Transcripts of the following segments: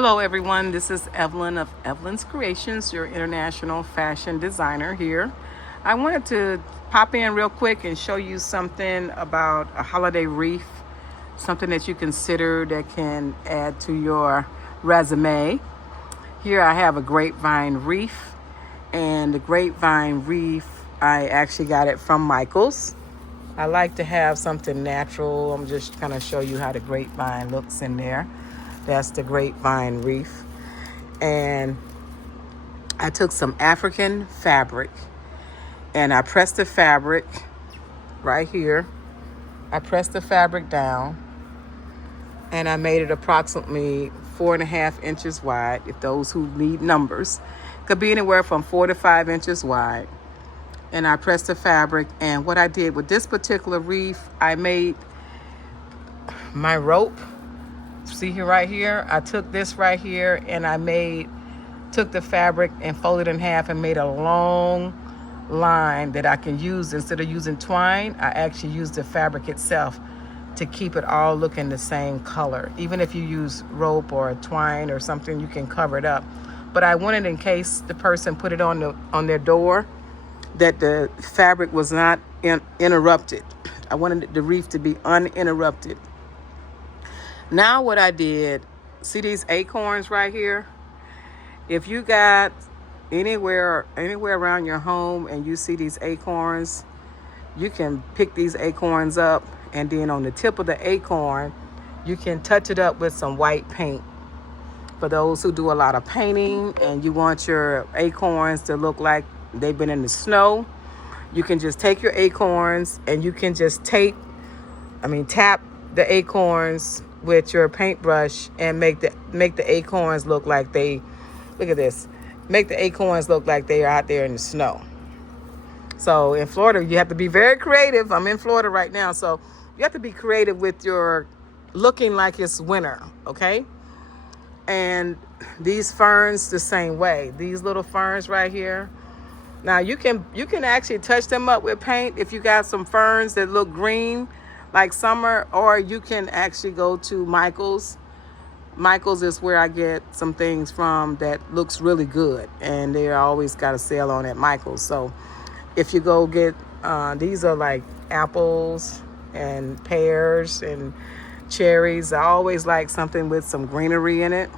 Hello everyone, this is Evelyn of Evelyn's Creations, your international fashion designer here. I wanted to pop in real quick and show you something about a holiday wreath, something that you consider that can add to your resume. Here I have a grapevine wreath, and the grapevine wreath, I actually got it from Michael's. I like to have something natural. I'm just kind of show you how the grapevine looks in there. That's the grapevine wreath. And I took some African fabric and I pressed the fabric right here. I pressed the fabric down and I made it approximately 4.5 inches wide. If those who need numbers, could be anywhere from 4 to 5 inches wide. And I pressed the fabric, and what I did with this particular wreath, I made my rope. See here, right here, I took this right here and took the fabric and folded it in half and made a long line that I can use. Instead of using twine, I actually used the fabric itself to keep it all looking the same color. Even if you use rope or twine or something, you can cover it up. But I wanted, in case the person put it on their door, that the fabric was not interrupted. I wanted the wreath to be uninterrupted. Now what I did, see these acorns right here? If you got anywhere around your home and you see these acorns, you can pick these acorns up, and then on the tip of the acorn, you can touch it up with some white paint. For those who do a lot of painting and you want your acorns to look like they've been in the snow, you can just take your acorns and you can just tap the acorns with your paintbrush and make the acorns look like make the acorns look like they are out there in the snow. So in Florida, you have to be very creative. I'm in Florida right now, so you have to be creative with your looking like it's winter, okay? And these ferns the same way. These little ferns right here. Now you can actually touch them up with paint if you got some ferns that look green like summer, or you can actually go to Michael's. Michael's is where I get some things from that looks really good, and they always got a sale on at Michael's. So if you go get, these are like apples and pears and cherries. I always like something with some greenery in it.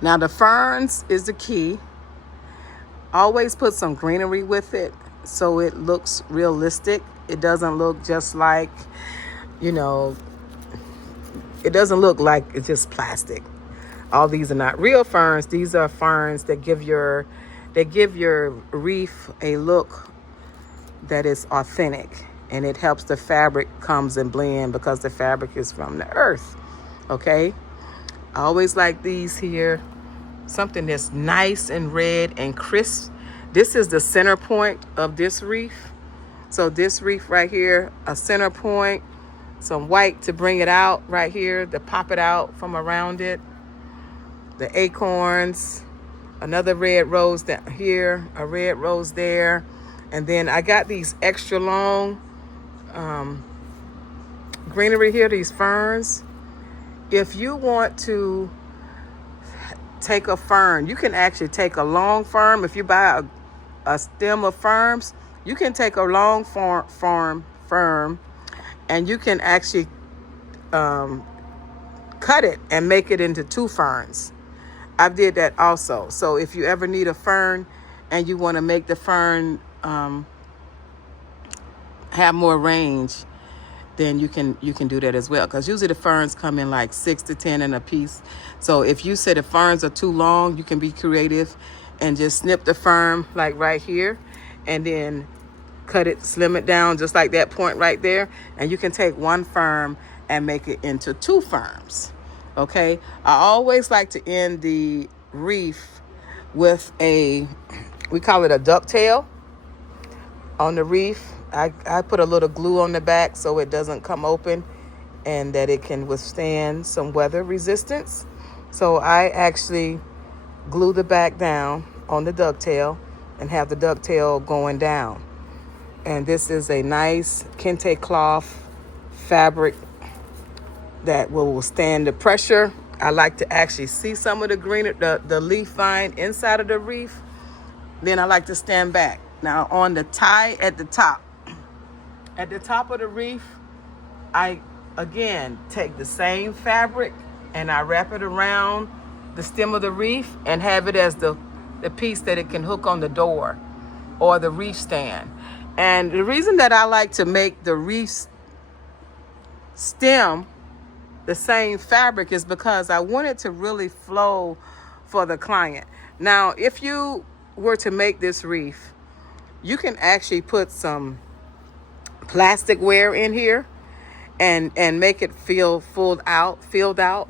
Now the ferns is the key. Always put some greenery with it so it looks realistic. It doesn't look just like, it doesn't look like it's just plastic. All these are not real ferns. These are ferns that give your wreath a look that is authentic, and it helps the fabric comes and blend because the fabric is from the earth. Okay? I always like these here. Something that's nice and red and crisp. This is the center point of this wreath. So this wreath right here, a center point, some white to bring it out right here, to pop it out from around it. The acorns, another red rose down here, a red rose there. And then I got these extra long greenery here, these ferns. If you want to take a fern, you can actually take a long fern. If you buy a stem of ferns, you can take a long fern and you can actually cut it and make it into 2 ferns. I did that also. So if you ever need a fern and you want to make the fern have more range, then you can do that as well. Because usually the ferns come in like 6 to 10 in a piece. So if you say the ferns are too long, you can be creative and just snip the fern like right here, and then cut it, slim it down just like that point right there. And you can take 1 fern and make it into 2 ferns. Okay. I always like to end the wreath with we call it a ducktail on the wreath. I put a little glue on the back so it doesn't come open and that it can withstand some weather resistance. So I actually glue the back down on the ducktail and have the ducktail going down. And this is a nice kente cloth fabric that will withstand the pressure I like to actually see some of the greener, the leaf vine inside of the wreath. Then I like to stand back. Now on the tie at the top of the wreath, I again take the same fabric and I wrap it around the stem of the wreath and have it as the piece that it can hook on the door or the wreath stand. And the reason that I like to make the wreath stem the same fabric is because I want it to really flow for the client. Now, if you were to make this wreath, you can actually put some plastic wear in here and make it feel filled out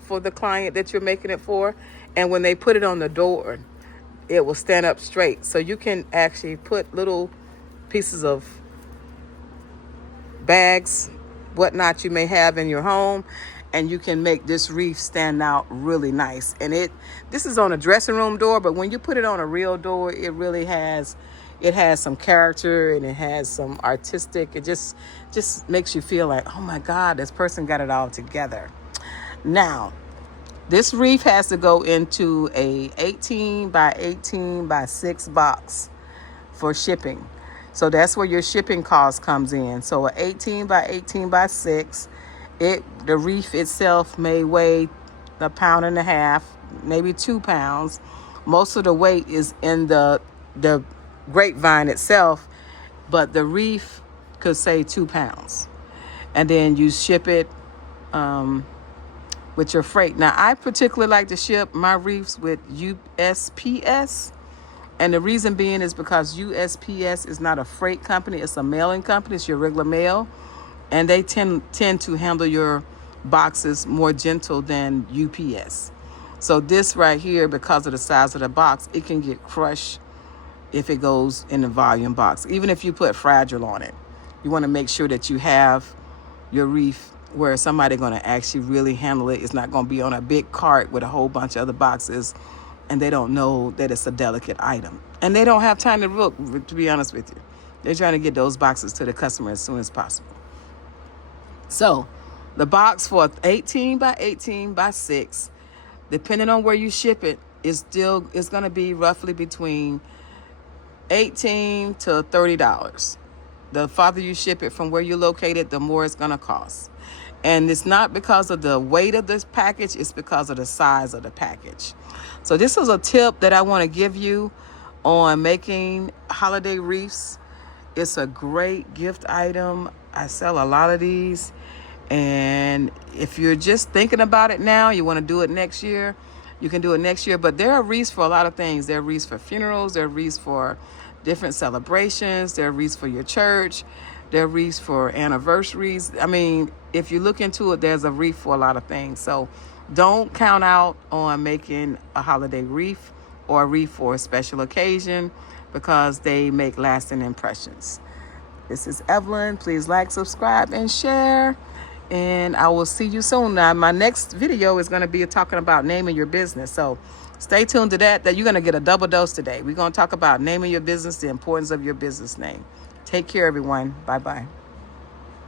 for the client that you're making it for. And when they put it on the door, it will stand up straight. So you can actually put little pieces of bags, whatnot you may have in your home, and you can make this wreath stand out really nice. And this is on a dressing room door, but when you put it on a real door, it really has some character and it has some artistic. It just makes you feel like, oh my God, this person got it all together. Now, this wreath has to go into a 18 by 18 by 6 box for shipping. So that's where your shipping cost comes in. So an 18 by 18 by 6, the wreath itself may weigh 1.5 pounds, maybe 2 pounds. Most of the weight is in the grapevine itself, but the wreath could say 2 pounds. And then you ship it with your freight. Now, I particularly like to ship my wreaths with USPS. And the reason being is because USPS is not a freight company. It's a mailing company. It's your regular mail. And they tend to handle your boxes more gentle than UPS. So this right here, because of the size of the box, it can get crushed if it goes in the volume box. Even if you put fragile on it, you want to make sure that you have your wreath where somebody going to actually really handle it. It's not going to be on a big cart with a whole bunch of other boxes and they don't know that it's a delicate item. And they don't have time to look, to be honest with you. They're trying to get those boxes to the customer as soon as possible. So the box for 18 by 18 by 6, depending on where you ship it, is going to be roughly between $18 to $30. The farther you ship it from where you're located, the more it's going to cost. And it's not because of the weight of this package, it's because of the size of the package. So this is a tip that I want to give you on making holiday wreaths. It's a great gift item. I sell a lot of these. And if you're just thinking about it now, you want to do it next year, you can do it next year. But there are wreaths for a lot of things. There are wreaths for funerals. There are wreaths for different celebrations. There are wreaths for your church. There are wreaths for anniversaries. I mean, if you look into it, there's a wreath for a lot of things. So don't count out on making a holiday wreath or a wreath for a special occasion because they make lasting impressions. This is Evelyn. Please like, subscribe, and share. And I will see you soon. Now, my next video is going to be talking about naming your business. So stay tuned to that you're going to get a double dose today. We're going to talk about naming your business, the importance of your business name. Take care, everyone. Bye-bye.